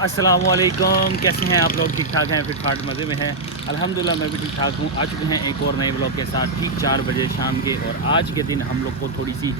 अस्सलामुअलैकुम, कैसे हैं आप लोग? ठीक ठाक हैं, फिट फाट मज़े में हैं? अल्हम्दुलिल्लाह मैं भी ठीक ठाक हूँ। आ चुके हैं एक और नए व्लॉग के साथ ठीक 4 बजे शाम के। और आज के दिन हम लोग को थोड़ी सी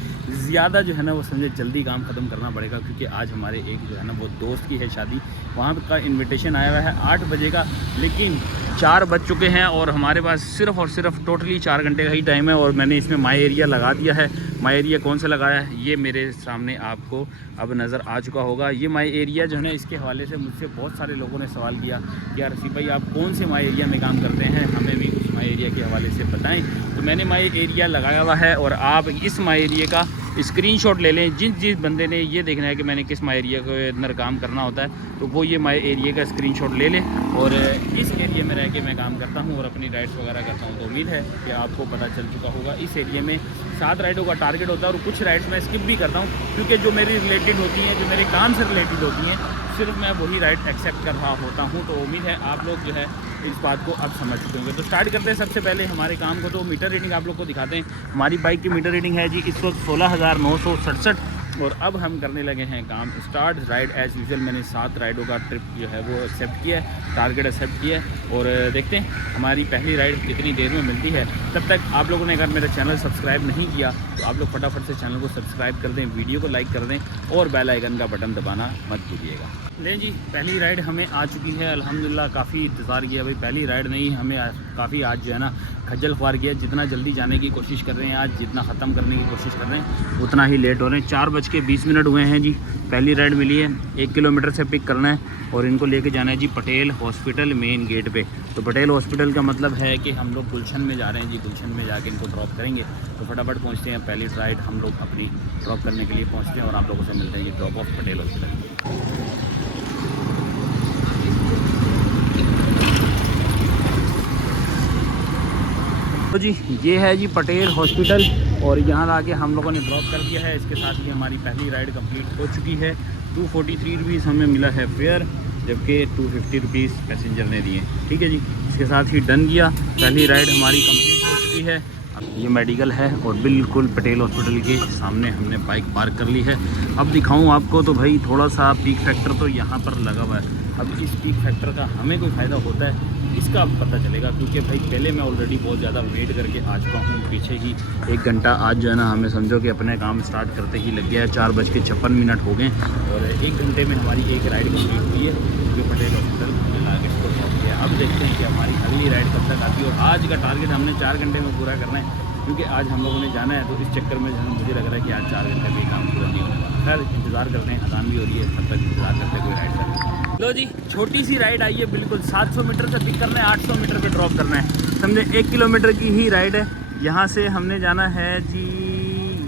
ज़्यादा जो है ना वो समझे जल्दी काम ख़त्म करना पड़ेगा, क्योंकि आज हमारे एक जो है ना वो दोस्त की है शादी। वहाँ का इन्विटेशन आया हुआ है 8 बजे का, लेकिन 4 बज चुके हैं और हमारे पास सिर्फ़ और सिर्फ टोटली 4 घंटे का ही टाइम है। और मैंने इसमें माई एरिया लगा दिया है। माई एरिया कौन सा लगाया है ये मेरे सामने आपको अब नज़र आ चुका होगा। ये माई एरिया जो है ना, इसके हवाले से मुझसे बहुत सारे लोगों ने सवाल किया कि यार रसीफ़ भाई आप कौन से माई एरिया में काम करते हैं, हमें भी उस माई एरिया के हवाले से बताएं। तो मैंने माई एरिया लगाया हुआ है और आप इस माई एरिया का स्क्रीनशॉट ले लें। जिस बंदे ने ये देखना है कि मैंने किस माई एरिया के अंदर काम करना होता है, तो वो ये माई एरिया का स्क्रीनशॉट ले लें। और इस एरिया में रह के मैं काम करता हूँ और अपनी राइड्स वगैरह करता हूँ। तो उम्मीद है कि आपको पता चल चुका होगा। इस एरिया में 7 राइडों का टारगेट होता है और कुछ राइड्स मैं स्किप भी करता हूँ, क्योंकि जो मेरी रिलेटेड होती हैं, जो मेरे काम से रिलेटेड होती हैं, सिर्फ मैं वही राइड एक्सेप्ट कर रहा होता हूँ। तो उम्मीद है आप लोग जो है इस बात को अब समझ चुके होंगे। तो स्टार्ट करते हैं सबसे पहले हमारे काम को। तो मीटर रीडिंग आप लोग को दिखाते हैं। हमारी बाइक की मीटर रीडिंग है जी इस वक्त 16,967। और अब हम करने लगे हैं काम स्टार्ट। राइड एज़ यूजुअल मैंने 7 राइडों का ट्रिप जो है वो एक्सेप्ट किया है, टारगेट एक्सेप्ट किया है। और देखते हैं हमारी पहली राइड कितनी देर में मिलती है। तब तक आप लोगों ने अगर मेरा चैनल सब्सक्राइब नहीं किया तो आप लोग फटाफट से चैनल को सब्सक्राइब कर दें, वीडियो को लाइक कर दें और बेल आइकन का बटन दबाना मत भूलिएगा। लें जी, पहली राइड हमें आ चुकी है। अल्हम्दुलिल्लाह काफ़ी इंतज़ार किया भाई, पहली राइड नहीं, हमें काफ़ी आज जो है ना खज्जल ख्वार किया। जितना जल्दी जाने की कोशिश कर रहे हैं आज, जितना ख़त्म करने की कोशिश कर रहे हैं उतना ही लेट हो रहे हैं। 4:20 हुए हैं जी, पहली राइड मिली है। 1 किलोमीटर से पिक करना है और इनको लेके जाना है ji Patel hospital main gate पे। तो पटेल हॉस्पिटल का मतलब है कि हम लोग गुलशन में जा रहे हैं जी, गुलशन में जाके इनको ड्रॉप करेंगे। तो फटाफट पहुंचते हैं, पहली राइड हम लोग अपनी ड्रॉप करने के लिए पहुंचते हैं और आप लोगों से मिलते हैं जी ड्रॉप ऑफ पटेल हॉस्पिटल। तो जी ये है जी पटेल हॉस्पिटल और यहाँ आके हम लोगों ने ड्रॉप कर दिया है। इसके साथ ही हमारी पहली राइड कंप्लीट हो चुकी है। 243 रुपीज़ हमें मिला है फेयर, जबकि 250 रुपीज़ पैसेंजर ने दिए। ठीक है जी, इसके साथ ही डन किया। पहली राइड हमारी कंप्लीट हो चुकी है। ये मेडिकल है और बिल्कुल पटेल हॉस्पिटल के सामने हमने बाइक पार्क कर ली है। अब दिखाऊं आपको तो भाई थोड़ा सा पीक फैक्टर तो यहाँ पर लगा हुआ है। अब इस पीक फैक्टर का हमें कोई फ़ायदा होता है इसका अब पता चलेगा, क्योंकि भाई पहले मैं ऑलरेडी बहुत ज़्यादा वेट करके आ चुका हूँ। पीछे ही 1 घंटा आज जो है ना हमें समझो कि अपने काम स्टार्ट करते ही लग गया है। 4:56 हो गए और 1 घंटे में हमारी एक राइड कंप्लीट हुई है जो पटेल हॉस्पिटल लाके इसको ड्रॉप किया। अब देखते हैं कि हमारी अगली राइड कब तक आती है। और आज का टारगेट हमने 4 घंटे में पूरा करना है, क्योंकि आज हम लोगों ने जाना है। तो इस चक्कर में मुझे लग रहा है कि आज 4 घंटे में काम पूरा नहीं होगा। खैर इंतज़ार करते हैं, अजान भी हो रही है, तब तक इंतज़ार करते हैं कोई राइड करते हैं। लो जी, छोटी सी राइड आई है बिल्कुल। 700 मीटर से पिक करना है, 800 मीटर पे ड्रॉप करना है। समझे 1 किलोमीटर की ही राइड है। यहाँ से हमने जाना है जी,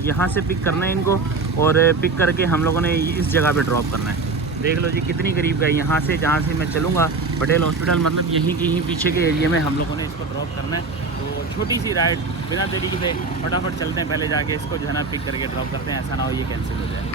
यहाँ से पिक करना है इनको और पिक करके हम लोगों ने इस जगह पे ड्रॉप करना है। देख लो जी कितनी करीब का है। यहाँ से जहाँ से मैं चलूँगा पटेल हॉस्पिटल मतलब यहीं की ही पीछे के एरिया में हम लोगों ने इसको ड्रॉप करना है। तो छोटी सी राइड, बिना देरी के फटाफट चलते हैं, पहले जाके इसको जो है ना पिक करके ड्रॉप करते हैं। ऐसा ना हो ये कैंसिल हो जाए।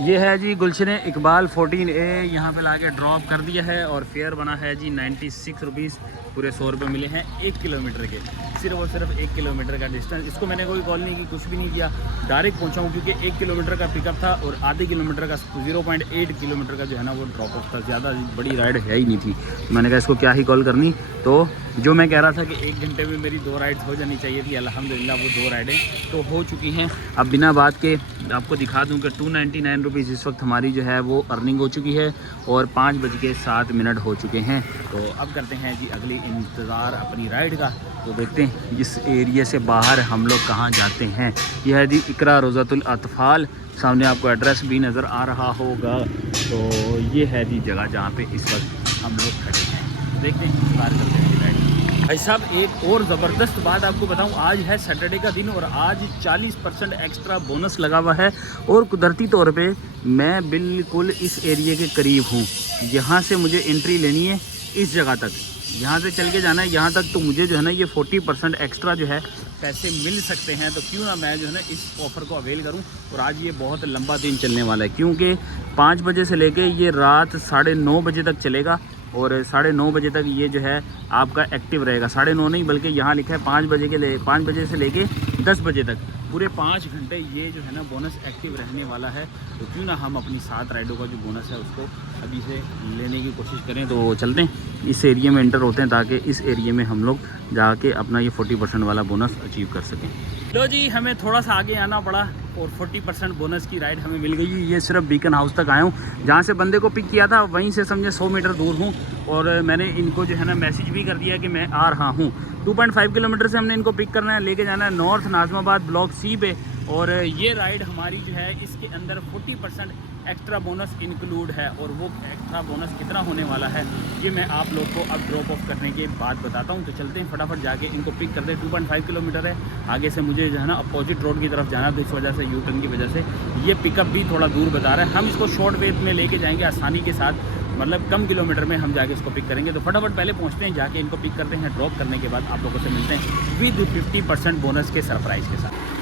ये है जी गुलशन इकबाल 14A, यहाँ पे लाके ड्रॉप कर दिया है और फेयर बना है जी 96 रुपीज़। पूरे 100 रुपये मिले हैं 1 किलोमीटर के, सिर्फ और सिर्फ 1 किलोमीटर का डिस्टेंस। इसको मैंने कोई कॉल नहीं की, कुछ भी नहीं किया, डायरेक्ट पहुँचा हूँ, क्योंकि 1 किलोमीटर का पिकअप था और आधे किलोमीटर का 0.8 किलोमीटर का जो है ना वो ड्रॉप ऑफ था। ज़्यादा बड़ी राइड है ही नहीं थी। तो मैंने कहा इसको क्या ही कॉल करनी। तो जो मैं कह रहा था कि 1 घंटे में मेरी 2 राइड्स हो जानी चाहिए थी, अल्हम्दुलिल्लाह वो 2 राइडें तो हो चुकी हैं। अब बिना बात के आपको दिखा दूं कि 299 रुपीज़ इस वक्त हमारी जो है वो अर्निंग हो चुकी है और 5:07 हो चुके हैं। तो अब करते हैं जी अगली इंतज़ार अपनी राइड का। तो देखते हैं इस एरिया से बाहर हम लोग कहाँ जाते हैं। यह है जी इकरा रोज़ातुल अतफ़ाल, सामने आपको एड्रेस भी नज़र आ रहा होगा। तो ये है जी जगह जहाँ पे इस वक्त हम लोग खड़े हैं। देखते हैं इंतज़ार करते हैं राइड। भाई साहब एक और ज़बरदस्त बात आपको बताऊं, आज है सैटरडे का दिन और आज 40% एक्स्ट्रा बोनस लगा हुआ है। और कुदरती तौर पे मैं बिल्कुल इस एरिया के करीब हूँ। यहाँ से मुझे एंट्री लेनी है इस जगह तक, यहाँ से चल के जाना है यहाँ तक। तो मुझे जो है ना ये 40% एक्स्ट्रा जो है पैसे मिल सकते हैं। तो क्यों ना मैं जो है ना इस ऑफ़र को अवेल करूं। और आज ये बहुत लंबा दिन चलने वाला है, क्योंकि 5 बजे से लेके ये रात 9:30 बजे तक चलेगा। और 9:30 बजे तक ये जो है आपका एक्टिव रहेगा। 9:30 नहीं बल्कि यहाँ लिखा है 5 बजे से लेके 10 बजे तक पूरे 5 घंटे ये जो है ना बोनस एक्टिव रहने वाला है। तो क्यों ना हम अपनी 7 राइडों का जो बोनस है उसको अभी से लेने की कोशिश करें। तो चलते हैं इस एरिया में एंटर होते हैं ताकि इस एरिया में हम लोग जाके अपना ये 40% वाला बोनस अचीव कर सकें। लो जी, हमें थोड़ा सा आगे आना पड़ा और 40% बोनस की राइड हमें मिल गई। ये सिर्फ बीकन हाउस तक आया हूँ, जहाँ से बंदे को पिक किया था वहीं से समझे 100 मीटर दूर हूँ। और मैंने इनको जो है ना मैसेज भी कर दिया कि मैं आ रहा हूँ। 2.5 किलोमीटर से हमने इनको पिक करना है, लेके जाना है नॉर्थ नाज़िमाबाद ब्लॉक सी पे। और ये राइड हमारी जो है इसके अंदर 40% एक्स्ट्रा बोनस इंक्लूड है। और वो एक्स्ट्रा बोनस कितना होने वाला है ये मैं आप लोग को अब ड्रॉप ऑफ करने के बाद बताता हूँ। तो चलते हैं फटाफट जाके इनको पिक करते हैं। 2.5 किलोमीटर है, आगे से मुझे जो है ना अपोजिट रोड की तरफ जाना, तो इस वजह से यू टर्न की वजह से ये पिकअप भी थोड़ा दूर बता रहा है। हम इसको शॉर्ट वे में लेके जाएंगे आसानी के साथ, मतलब कम किलोमीटर में हम जाके इसको पिक करेंगे। तो फटाफट पहले पहुँचते हैं, जाके इनको पिक करते हैं। ड्रॉप करने के बाद आप लोगों से मिलते हैं विद 50% बोनस के सरप्राइज़ के साथ।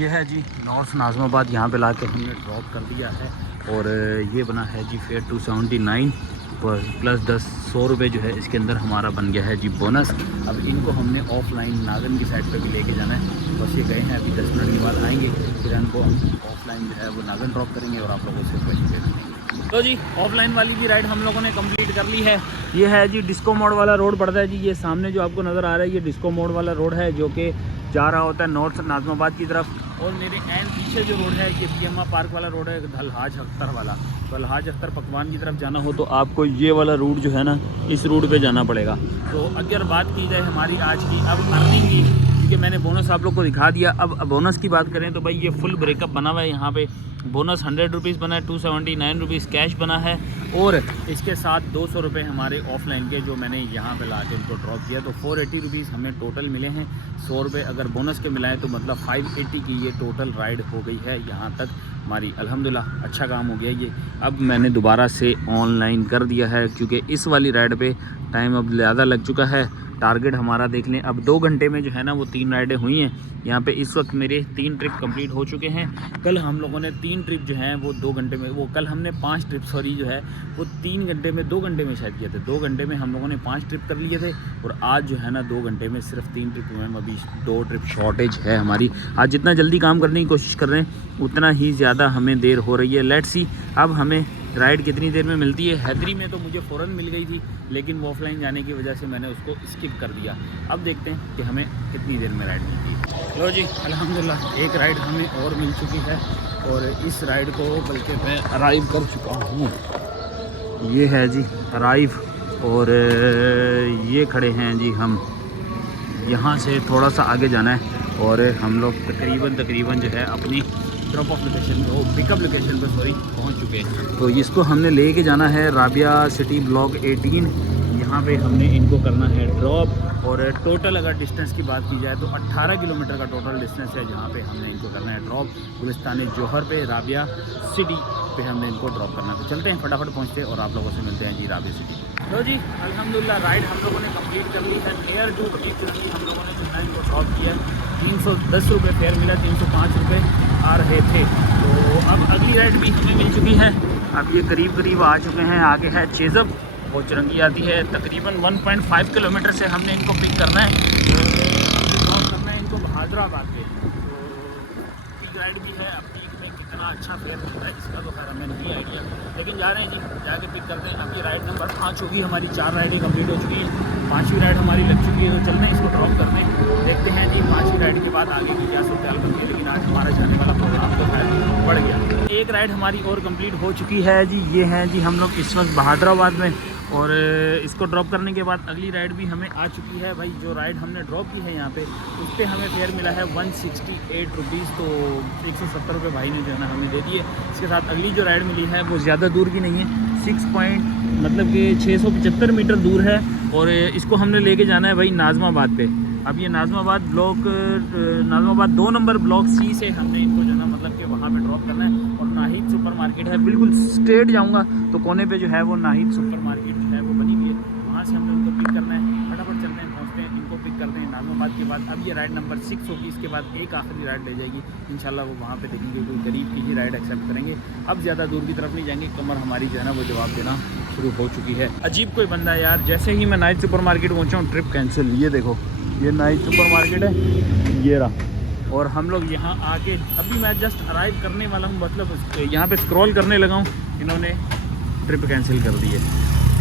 ये है जी नॉर्थ नाज़िमाबाद, यहाँ पे ला के हमने ड्रॉप कर दिया है। और ये बना है जी फेयर 279 पर प्लस 100 रुपये जो है इसके अंदर हमारा बन गया है जी बोनस। अब इनको हमने ऑफलाइन नागन की साइड पे भी लेके जाना है। बस ये गए हैं, अभी 10 मिनट के बाद आएंगे, फिर इनको हम ऑफलाइन जो है वो नागन ड्रॉप करेंगे और आप लोगों से वहीं पे मिलेंगे। तो जी ऑफलाइन वाली भी राइड हम लोगों ने कंप्लीट कर ली है। ये है जी डिस्को मोड वाला रोड पड़ता है जी, ये सामने जो आपको नज़र आ रहा है ये डिस्को मोड वाला रोड है जो कि जा रहा होता है नॉर्थ नाज़िमाबाद की तरफ। और मेरे एंड पीछे जो रोड है ये पीएमआर पार्क वाला रोड है, अलहाज अख्तर वाला। तो अलहाज अख्तर पकवान की तरफ जाना हो तो आपको ये वाला रूट जो है ना इस रूट पे जाना पड़ेगा। तो अगर बात की जाए हमारी आज की अब अर्निंग की, क्योंकि मैंने बोनस आप लोग को दिखा दिया, अब बोनस की बात करें तो भाई ये फुल ब्रेकअप बना हुआ है। यहाँ पे बोनस 100 रुपीज़ बना है, 279 रुपीज़ कैश बना है और इसके साथ 200 रुपये हमारे ऑफलाइन के जो मैंने यहाँ पे ला के उनको ड्रॉप किया। तो 480 रुपीज़ हमें टोटल मिले हैं। 100 रुपये अगर बोनस के मिलाएं तो मतलब 580 की ये टोटल राइड हो गई है यहाँ तक हमारी। अल्हम्दुलिल्लाह अच्छा काम हो गया ये। अब मैंने दोबारा से ऑनलाइन कर दिया है क्योंकि इस वाली राइड पे टाइम अब ज़्यादा लग चुका है। टारगेट हमारा देख लें, अब 2 घंटे में जो है ना वो 3 राइडें हुई हैं। यहाँ पे इस वक्त मेरे 3 ट्रिप कंप्लीट हो चुके हैं। कल हम लोगों ने 3 ट्रिप जो हैं वो 2 घंटे में, वो कल हमने 5 ट्रिप सॉरी जो है वो 3 घंटे में 2 घंटे में शायद किए थे। 2 घंटे में हम लोगों ने 5 ट्रिप कर लिए थे और आज जो है ना 2 घंटे में सिर्फ 3 ट्रिप हुए हैं। अभी 2 ट्रिप शॉर्टेज है हमारी। आज जितना जल्दी काम करने की कोशिश कर रहे हैं उतना ही ज़्यादा हमें देर हो रही है। लेट्स सी अब हमें राइड कितनी देर में मिलती है। हैदरी में तो मुझे फ़ौरन मिल गई थी, लेकिन वो ऑफलाइन जाने की वजह से मैंने उसको स्किप कर दिया। अब देखते हैं कि हमें कितनी देर में राइड मिलती है। लो जी अल्हम्दुलिल्लाह एक राइड हमें और मिल चुकी है और इस राइड को बल्कि मैं अराइव कर चुका हूँ। ये है जी अराइव और ये खड़े हैं जी हम। यहाँ से थोड़ा सा आगे जाना है और हम लोग तकरीबन जो है अपनी ड्रॉप ऑफ लोकेशन को पिकअप लोकेशन पर सॉरी पहुंच चुके हैं। तो इसको हमने लेके जाना है राबिया सिटी ब्लॉक 18। यहाँ पे हमने इनको करना है ड्रॉप। और टोटल अगर डिस्टेंस की बात की जाए तो 18 किलोमीटर का टोटल डिस्टेंस है जहाँ पे हमने इनको करना है ड्रॉप। गुलिस्तान जौहर पे राबिया सिटी पे हमने इनको ड्रॉप करना है। तो चलते हैं फटाफट पहुँचते हैं और आप लोगों से मिलते हैं जी राबिया सिटी। तो जी अल्हम्दुलिल्लाह राइड हम लोगों ने कंप्लीट कर ली है। नियर टू जर्नी हम लोगों ने जो है इनको ड्रॉप किया। 310 रुपये फेयर मिला, 305 रुपये आ रहे थे। तो अब अगली राइड भी हमें मिल चुकी है। अब ये करीब आ चुके हैं। आगे है चेज़ब, वो चुरंगी आती है। तकरीबन 1.5 किलोमीटर से हमने इनको पिक करना है, ड्रॉप करना है इनको बहादुराबाद पे। तो राइड भी है अपनी में कितना अच्छा फेयर मिलता है इसका तो खैर हमें नहीं आइडिया, लेकिन जा रहे हैं जी जाके पिक करते हैं। अब ये राइड नंबर 5 होगी हमारी। 4 राइडें कंप्लीट हो चुकी हैं, 5वीं राइड हमारी लग चुकी है। तो चलते हैं इसको ड्रॉप करने, देखते हैं जी 5वीं राइड के बाद आगे की क्या सूरत बनती है। लेकिन आज हमारा जाने वाला प्रोग्राम तो खैर बढ़ गया। एक राइड हमारी और कंप्लीट हो चुकी है जी। ये हैं जी हम लोग इस वक्त बहादुराबाद में और इसको ड्रॉप करने के बाद अगली राइड भी हमें आ चुकी है। भाई जो राइड हमने ड्रॉप की है यहाँ पे उस पर हमें फेयर मिला है 168 रुपीज़। तो 170 रुपये भाई ने जो है ना हमें दे दिए। इसके साथ अगली जो राइड मिली है वो ज़्यादा दूर की नहीं है, 675 मीटर दूर है और इसको हमने लेके जाना है भाई नाज़िमाबाद पे। अब ये नाज़िमाबाद 2 नंबर ब्लॉक सी से हमने इनको जो है मतलब कि वहाँ पे ड्रॉप करना है। और नाहिद सुपर मार्केट है, बिल्कुल स्ट्रेट जाऊँगा तो कोने पे जो है वो नाहिद सुपर मार्केट जो है वो बनी हुई है, वहाँ से हमने उनको पिक करना है। फटाफट चलते हैं, पहुँचते हैं, इनको पिक करते हैं। नाजमाबाद के बाद अब ये राइड नंबर 6 होगी। इसके बाद एक आखिरी राइड ले जाएगी इंशाल्लाह, वो वहाँ पे देखेंगे कोई करीब की ही राइड एक्सेप्ट करेंगे। अब ज़्यादा दूर की तरफ नहीं जाएंगे, कमर हमारी जो है ना वो जवाब देना शुरू हो चुकी है। अजीब कोई बंदा है यार, जैसे ही मैं नाइट सुपर मार्केट पहुँचा हूँ ट्रिप कैंसिल। ये देखो ये नाइट सुपर मार्केट है, ये रहा। और हम लोग यहाँ आके अभी मैं जस्ट अराइव करने वाला हूँ, मतलब यहाँ पे स्क्रॉल करने लगा हूँ, इन्होंने ट्रिप कैंसिल कर दी है।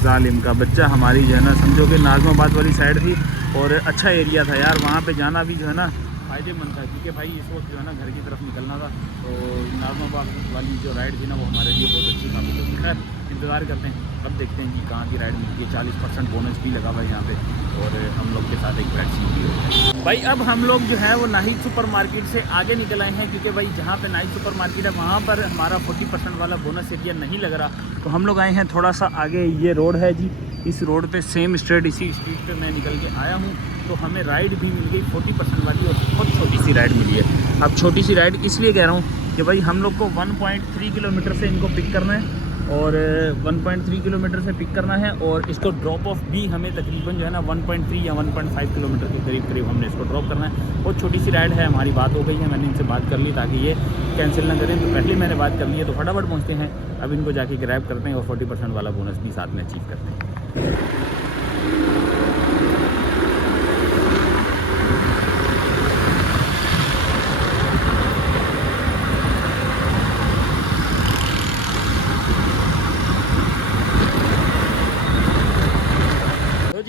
जालिम का बच्चा। हमारी जो है ना समझो कि नाजमाबाद वाली साइड थी और अच्छा एरिया था यार, वहाँ पे जाना भी जो है ना फ़ायदेमंद था, क्योंकि भाई इस वक्त जो है ना घर की तरफ निकलना था। तो नाजमाबाद वाली जो राइड थी ना वो हमारे लिए बहुत अच्छी साबित होगी। खैर इंतज़ार करते हैं, अब देखते हैं कि कहाँ की राइड मिलती है। 40% बोनस भी लगा हुआ है यहाँ पे, और हम लोग के साथ एक ब्रेड सीट भी होगी भाई। अब हम लोग जो है वो नाइट सुपर मार्केट से आगे निकल आए हैं, क्योंकि भाई जहाँ पे नाइट सुपर मार्केट है वहाँ पर हमारा 40% वाला बोनस एरिया नहीं लग रहा। तो हम लोग आए हैं थोड़ा सा आगे, ये रोड है जी, इस रोड पे सेम स्ट्रेट इसी स्ट्रीट पे मैं निकल के आया हूँ। तो हमें राइड भी मिल गई 40% वाली, और बहुत छोटी सी राइड मिली है। अब छोटी सी राइड इसलिए कह रहा हूँ कि भाई हम लोग को 1.3 किलोमीटर से इनको पिक करना है, और 1.3 किलोमीटर से पिक करना है, और इसको ड्रॉप ऑफ भी हमें तकरीबन जो है ना 1.3 या 1.5 किलोमीटर के करीब हमने इसको ड्रॉप करना है। बहुत छोटी सी राइड है, हमारी बात हो गई है, मैंने इनसे बात कर ली ताकि ये कैंसिल ना करें। तो पहले मैंने बात कर ली है, तो फटाफट पहुँचते हैं। अब इनको जाके ग्रैब करते हैं और 40% वाला बोनस भी साथ में अचीव करते हैं।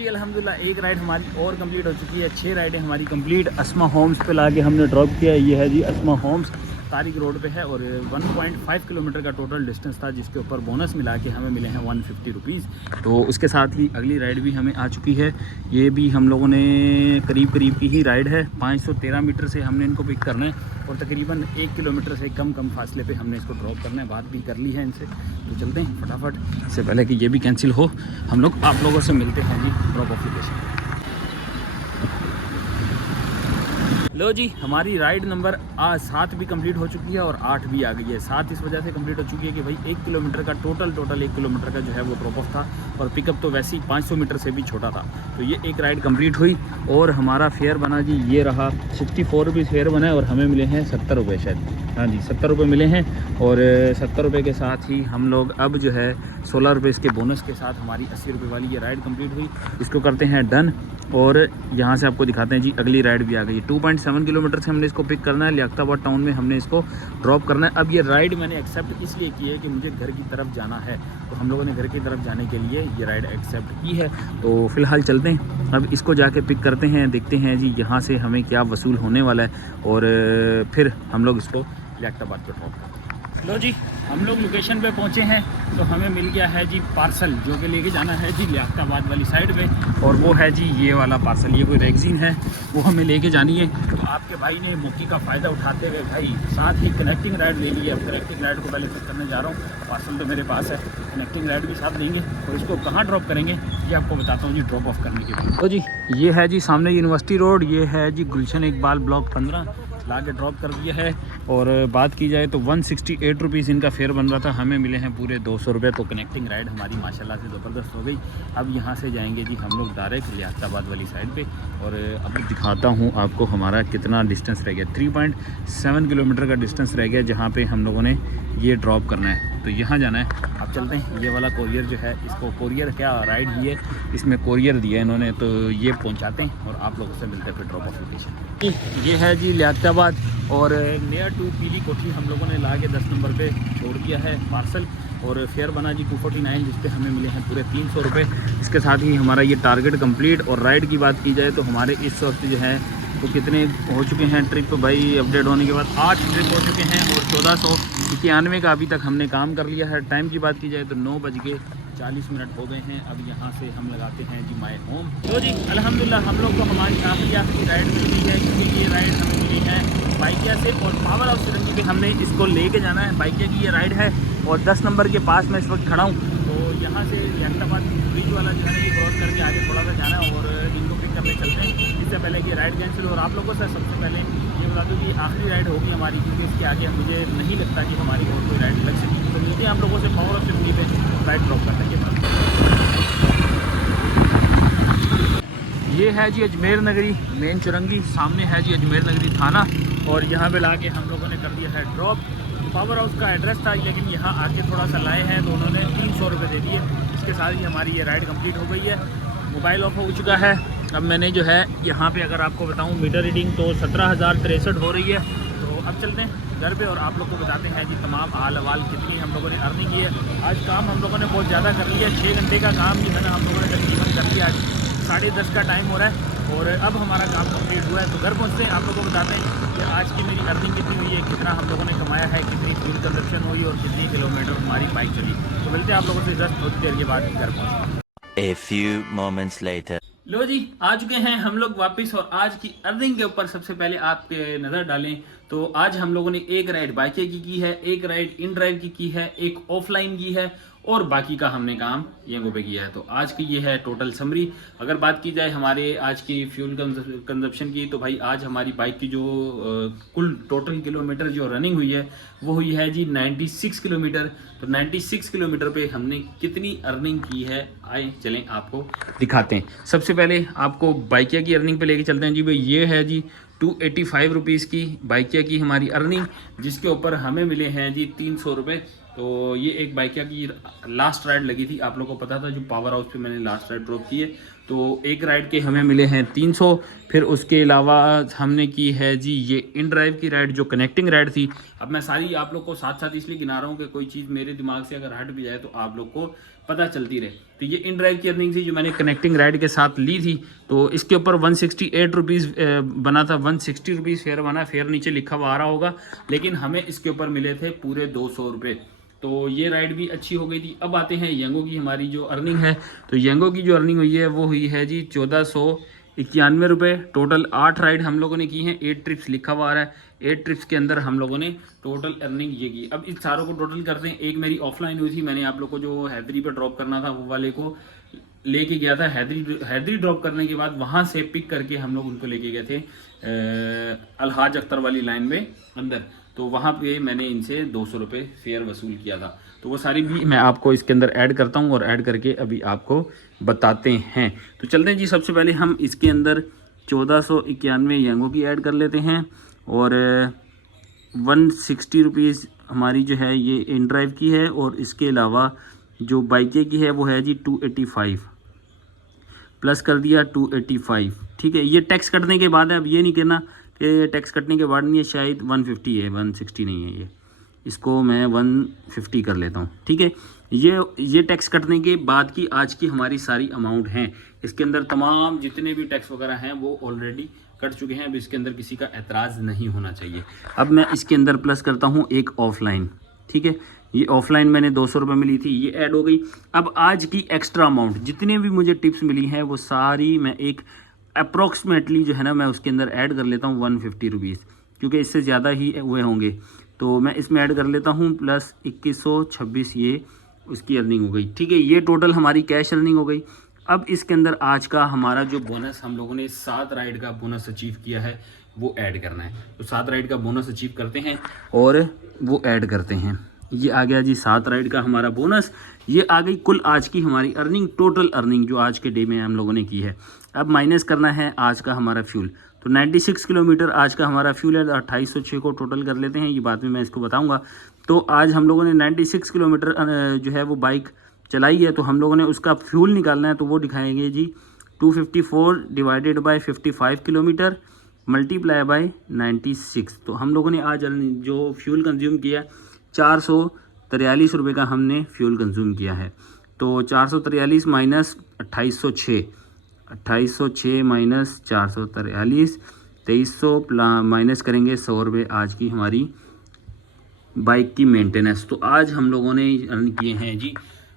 अल्हम्दुलिल्लाह एक राइड हमारी और कंप्लीट हो चुकी है। 6 राइडें हमारी कंप्लीट। अस्मा होम्स पे लाके हमने ड्रॉप किया। ये है जी अस्मा होम्स, तारिक रोड पे है, और 1.5 किलोमीटर का टोटल डिस्टेंस था, जिसके ऊपर बोनस मिला के हमें मिले हैं 150 रुपीज़। तो उसके साथ ही अगली राइड भी हमें आ चुकी है। ये भी हम लोगों ने करीब की ही राइड है। 513 मीटर से हमने इनको पिक करना है, और तकरीबन 1 किलोमीटर से कम फासले पे हमने इसको ड्रॉप करना है। बात भी कर ली है इनसे, तो चलते हैं फटाफट। इससे पहले कि ये भी कैंसिल हो, हम लोग आप लोगों से मिलते हैं जी ड्रॉप ऑफ लोकेशन। लो जी, हमारी राइड नंबर 7 भी कंप्लीट हो चुकी है और 8 भी आ गई है। 7 इस वजह से कंप्लीट हो चुकी है कि भाई 1 किलोमीटर का टोटल 1 किलोमीटर का जो है वो ड्रॉप ऑफ था, और पिकअप तो वैसे ही 500 मीटर से भी छोटा था। तो ये एक राइड कंप्लीट हुई, और हमारा फेयर बना जी, ये रहा 64 रुपीज़ फेयर बना है, और हमें मिले हैं 70 रुपये शायद। हाँ जी 70 रुपये मिले हैं, और 70 रुपये के साथ ही हम लोग अब जो है 16 रुपये इसके बोनस के साथ हमारी 80 रुपये वाली ये राइड कंप्लीट हुई। इसको करते हैं डन, और यहाँ से आपको दिखाते हैं जी अगली राइड भी आ गई। 2.7 किलोमीटर से हमने इसको पिक करना है, लियाकताबाद टाउन में हमने इसको ड्रॉप करना है। अब ये राइड मैंने एक्सेप्ट इसलिए की है कि मुझे घर की तरफ जाना है, तो हम लोगों ने घर की तरफ जाने के लिए ये राइड एक्सेप्ट की है। तो फ़िलहाल चलते हैं, अब इसको जाके पिक करते हैं, देखते हैं जी यहाँ से हमें क्या वसूल होने वाला है, और फिर हम लोग इसको लियाकताबाद पर ड्रॉप करते हैं। लो जी, हम लोग लोकेशन पे पहुँचे हैं, तो हमें मिल गया है जी पार्सल, जो कि लेके जाना है जी लियाकताबाद वाली साइड पे, और वो है जी ये वाला पार्सल। ये कोई रेगजीन है, वो हमें लेके जानी है। तो आपके भाई ने मौके का फ़ायदा उठाते हुए भाई साथ ही कनेक्टिंग राइड ले ली है। अब कनेक्टिंग राइड को पहले चेक करने जा रहा हूँ। पार्सल तो मेरे पास है, कनेक्टिंग राइड भी साथ देंगे, और इसको कहाँ ड्रॉप करेंगे ये आपको बताता हूँ जी ड्रॉप ऑफ करने के बाद। तो जी ये है जी सामने यूनिवर्सिटी रोड, ये है जी गुलशन इकबाल ब्लॉक 15, ला के ड्रॉप कर दिया है। और बात की जाए तो 168 रुपीज़ इनका फेयर बन रहा था, हमें मिले हैं पूरे 200 रुपये। तो कनेक्टिंग राइड हमारी माशाल्लाह से ज़बरदस्त हो गई। अब यहाँ से जाएंगे जी हम लोग डायरेक्ट लियाकताबाद वाली साइड पे, और अब दिखाता हूँ आपको हमारा कितना डिस्टेंस रह गया। 3.7 किलोमीटर का डिस्टेंस रह गया, जहाँ पे हम लोगों ने ये ड्रॉप करना है। तो यहाँ जाना है। अब चलते हैं, ये वाला कोरियर जो है, इसको कोरियर क्या राइड ही है, इसमें कोरियर दिया है इन्होंने, तो ये पहुँचाते हैं और आप लोगों से मिलते हैं फिर ड्रॉप ऑफ लोकेशन। ये है जी लियाकताबाद, और नियर टू पीली कोठी हम लोगों ने ला के 10 नंबर पे छोड़ दिया है पार्सल, और फेयर बना जी 249, जिस पे हमें मिले हैं पूरे 300 रुपये। इसके साथ ही हमारा ये टारगेट कंप्लीट। और राइड की बात की जाए तो हमारे इस वक्त जो है तो कितने हो चुके हैं ट्रिप भाई, अपडेट होने के बाद 8 ट्रिप हो चुके हैं, और 1491 का अभी तक हमने काम कर लिया है। टाइम की बात की जाए तो 9:40 हो गए हैं। अब यहाँ से हम लगाते हैं जी माय होम। तो जी अल्हम्दुलिल्लाह हम लोग को हमारी आखिरी राइड मिल गई है, क्योंकि ये राइड हमें मिली है बाइकिया से, और पावर हाउस सिरंजी पे हमने इसको लेके जाना है। बाइकिया की ये राइड है, और 10 नंबर के पास मैं इस वक्त खड़ा हूँ। तो यहाँ से लियाकताबाद ब्रिज वाला जो है ये क्रॉस करके आगे थोड़ा सा जाना है, और इनको पिक करने चलते हैं। इससे पहले कि राइड कैंसिल, और आप लोगों से सबसे पहले ये बता दूँ कि आखिरी राइड होगी हमारी, क्योंकि इसके आगे मुझे नहीं लगता कि हमारी और कोई राइड लग सकेगी। तो मिलते हैं आप लोगों से पावर हाउस सिरंजी पे राइड ड्रॉप करने के बाद। ये है जी अजमेर नगरी मेन चुरंगी, सामने है जी अजमेर नगरी थाना, और यहाँ पे लाके हम लोगों ने कर दिया है ड्रॉप। पावर हाउस का एड्रेस था, लेकिन यहाँ आके थोड़ा सा लाए हैं तो उन्होंने 300 रुपये दे दिए। इसके साथ ही हमारी ये राइड कंप्लीट हो गई है। मोबाइल ऑफ हो चुका है। अब मैंने जो है यहाँ पे अगर आपको बताऊँ मीटर रीडिंग तो 17,063 हो रही है। तो अब चलते हैं घर पे और आप लोग को बताते हैं जी तमाम हाल अवाल कितनी हम लोगों ने अर्निंग की है। आज काम हम लोगों ने बहुत ज़्यादा कर लिया, 6 घंटे का काम जो है ना हम लोगों ने तकरीबन कर लिया। आज 10:30 का टाइम हो रहा है और अब हमारा काम कंप्लीट हुआ है। तो घर पहुँचते हैं आप लोगों को बताते हैं कि आज की मेरी अर्निंग कितनी हुई है, कितना हम लोगों ने कमाया है, कितनी फ्यूल कंजप्शन हुई और कितनी किलोमीटर हमारी बाइक चली। तो मिलते हैं आप लोगों से जस्ट थोड़ी देर के बाद घर पहुँचते हैं। A few moments later. लो जी आ चुके हैं हम लोग वापस, और आज की अर्निंग के ऊपर सबसे पहले आपके नज़र डालें तो आज हम लोगों ने एक राइड बाइके की है, एक राइड इन ड्राइव की है, एक ऑफलाइन की है और बाकी का हमने काम येंगो पे किया है। तो आज की ये है टोटल समरी। अगर बात की जाए हमारे आज की फ्यूल कंजप्शन की तो भाई आज हमारी बाइक की जो कुल टोटल किलोमीटर जो रनिंग हुई है वो हुई है जी 96 किलोमीटर। तो 96 किलोमीटर पे हमने कितनी अर्निंग की है आए चलें आपको दिखाते हैं। सबसे पहले आपको बाइकिया की अर्निंग पे लेके चलते हैं जी। भाई ये है जी 285 रुपीज़ की बाइकिया की हमारी अर्निंग, जिसके ऊपर हमें मिले हैं जी 300 रुपये। तो ये एक बाइकिया की लास्ट राइड लगी थी, आप लोगों को पता था जो पावर हाउस पे मैंने लास्ट राइड ड्रॉप की है। तो एक राइड के हमें मिले हैं 300। फिर उसके अलावा हमने की है जी ये इन ड्राइव की राइड जो कनेक्टिंग राइड थी। अब मैं सारी आप लोग को साथ साथ इसलिए गिना रहा हूँ कि कोई चीज़ मेरे दिमाग से अगर हट भी जाए तो आप लोग को पता चलती रहे। तो ये इन ड्राइव की अर्निंग थी जो मैंने कनेक्टिंग राइड के साथ ली थी। तो इसके ऊपर 168 रुपीज़ बना था, 160 रुपीज़ फेयर बना। फेयर नीचे लिखा हुआ आ रहा होगा, लेकिन हमें इसके ऊपर मिले थे पूरे 200 रुपये। तो ये राइड भी अच्छी हो गई थी। अब आते हैं येंगो की हमारी जो अर्निंग है। तो येंगो की जो अर्निंग हुई है वो हुई है जी 1491 रुपये। टोटल 8 राइड हम लोगों ने की हैं, 8 ट्रिप्स लिखा हुआ आ रहा है। 8 ट्रिप्स के अंदर हम लोगों ने टोटल अर्निंग ये की। अब इस सारों को टोटल करते हैं। एक मेरी ऑफलाइन हुई थी, मैंने आप लोग को जो हैदरी पर ड्रॉप करना था वो वाले को लेके गया था। हैदरी ड्रॉप करने के बाद वहाँ से पिक करके हम लोग उनको लेके गए थे अलहाज अख्तर वाली लाइन में अंदर। तो वहाँ पे मैंने इनसे 200 रुपये फेयर वसूल किया था। तो वो सारी भी मैं आपको इसके अंदर ऐड करता हूँ और ऐड करके अभी आपको बताते हैं। तो चलते हैं जी। सबसे पहले हम इसके अंदर 1491 येंगो की ऐड कर लेते हैं और 160 रुपीज़ हमारी जो है ये इन ड्राइव की है, और इसके अलावा जो बाइके की है वो है जी 285 प्लस कर दिया 285। ठीक है, ये टैक्स कटने के बाद है। अब ये नहीं कहना कि टैक्स कटने के बाद नहीं है, शायद 150 है, 160 नहीं है। ये इसको मैं 150 कर लेता हूँ। ठीक है, ये टैक्स कटने के बाद की आज की हमारी सारी अमाउंट हैं। इसके अंदर तमाम जितने भी टैक्स वगैरह हैं वो ऑलरेडी कट चुके हैं। अब इसके अंदर किसी का एतराज़ नहीं होना चाहिए। अब मैं इसके अंदर प्लस करता हूँ एक ऑफलाइन। ठीक है, ये ऑफलाइन मैंने 200 रुपये मिली थी, ये ऐड हो गई। अब आज की एक्स्ट्रा अमाउंट जितने भी मुझे टिप्स मिली हैं वो सारी मैं एक अप्रॉक्सीमेटली जो है ना मैं उसके अंदर ऐड कर लेता हूँ 150 रुपीज़, क्योंकि इससे ज़्यादा ही हुए होंगे। तो मैं इसमें ऐड कर लेता हूँ प्लस 2126 ये उसकी अर्निंग हो गई। ठीक है, ये टोटल हमारी कैश अर्निंग हो गई। अब इसके अंदर आज का हमारा जो बोनस हम लोगों ने 7 राइड का बोनस अचीव किया है वो ऐड करना है। तो 7 राइड का बोनस अचीव करते हैं और वो ऐड करते हैं। ये आ गया जी 7 राइड का हमारा बोनस। ये आ गई कुल आज की हमारी अर्निंग, टोटल अर्निंग जो आज के डे में हम लोगों ने की है। अब माइनस करना है आज का हमारा फ्यूल। तो 96 किलोमीटर आज का हमारा फ्यूल है। 2806 को टोटल कर लेते हैं, ये बाद में मैं इसको बताऊंगा। तो आज हम लोगों ने 96 किलोमीटर जो है वो बाइक चलाई है। तो हम लोगों ने उसका फ्यूल निकालना है, तो वो दिखाएंगे जी 254 divided by 55 kilometre multiply by 96। तो हम लोगों ने आज जो फ्यूल कंज्यूम किया 443 रुपये का हमने फ्यूल कंज्यूम किया है। तो 443 माइनस 2806, 2806 माइनस 443, 2300 माइनस करेंगे 100 रुपये आज की हमारी बाइक की मेंटेनेंस। तो आज हम लोगों ने अर्न किए हैं जी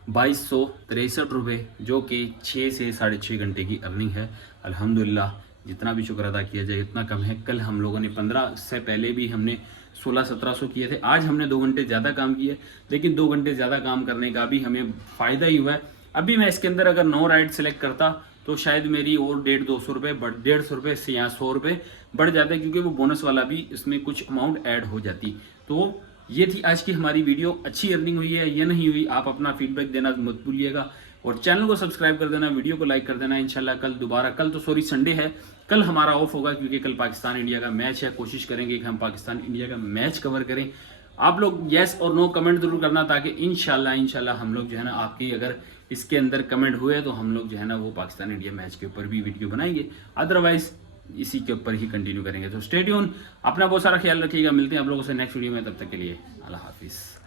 2263 रुपये, जो कि 6 से 6.5 घंटे की अर्निंग है। अल्हम्दुलिल्लाह, जितना भी शुक्र अदा किया जाए इतना कम है। कल हम लोगों ने 15 से पहले भी हमने 1600-1700 किए थे। आज हमने 2 घंटे ज़्यादा काम किए, लेकिन 2 घंटे ज़्यादा काम करने का भी हमें फ़ायदा ही हुआ है। अभी मैं इसके अंदर अगर 9 राइड सेलेक्ट करता तो शायद मेरी और 150-200 रुपये 150 रुपये से या 100 रुपये बढ़ जाते, क्योंकि वो बोनस वाला भी इसमें कुछ अमाउंट ऐड हो जाती। तो ये थी आज की हमारी वीडियो। अच्छी अर्निंग हुई है या नहीं हुई, आप अपना फीडबैक देना मत भूलिएगा। और चैनल को सब्सक्राइब कर देना, वीडियो को लाइक कर देना। इंशाल्लाह कल दोबारा, कल तो सॉरी संडे है, कल हमारा ऑफ होगा क्योंकि कल पाकिस्तान इंडिया का मैच है। कोशिश करेंगे कि हम पाकिस्तान इंडिया का मैच कवर करें। आप लोग येस और नो कमेंट जरूर करना, ताकि इंशाल्लाह हम लोग जो है ना, आपकी अगर इसके अंदर कमेंट हुए तो हम लोग जो है ना वो पाकिस्तान इंडिया मैच के ऊपर भी वीडियो बनाएंगे, अदरवाइज इसी के ऊपर ही कंटिन्यू करेंगे। तो स्टे ट्यून, अपना बहुत सारा ख्याल रखिएगा। मिलते हैं आप लोगों से नेक्स्ट वीडियो में, तब तक के लिए अल्लाह हाफिज़।